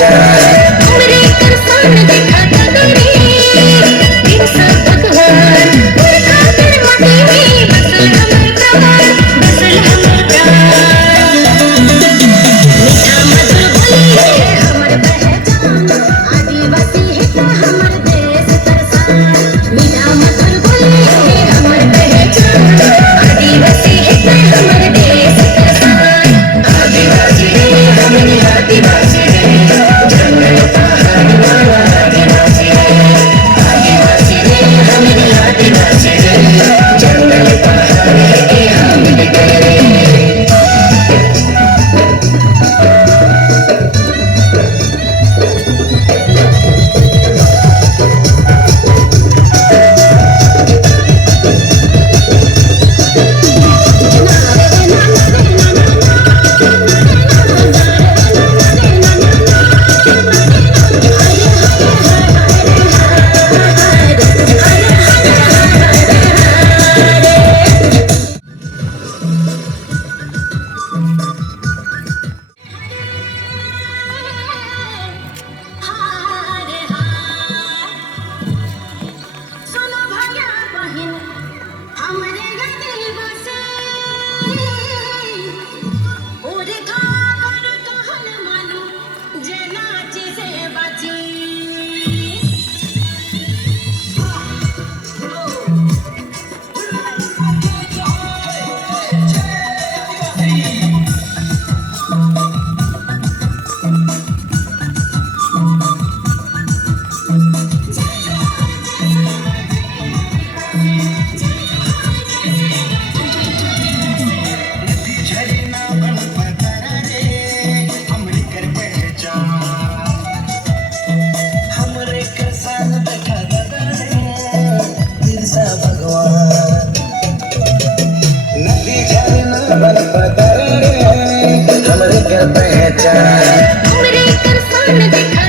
पहचान हमरे करसान देखा कदरे इंसा भगवान पुरखा कर माटी में बसल हमर प्राण बसल हमर प्राण मीठा मधुर बोली है हमर पहचान आदिवासी है हमर देश करसान मीठा मधुर बोली है हमर पहचान आदिवासी है हमर देश करसान आदिवासी रे हमनी आदिवासी रे जंगल पहाड़ वाला आदिवासी रे आदिवासी रे हमनी आदिवासी रे जंगल पहाड़ के हम रे हमरे करसान देखा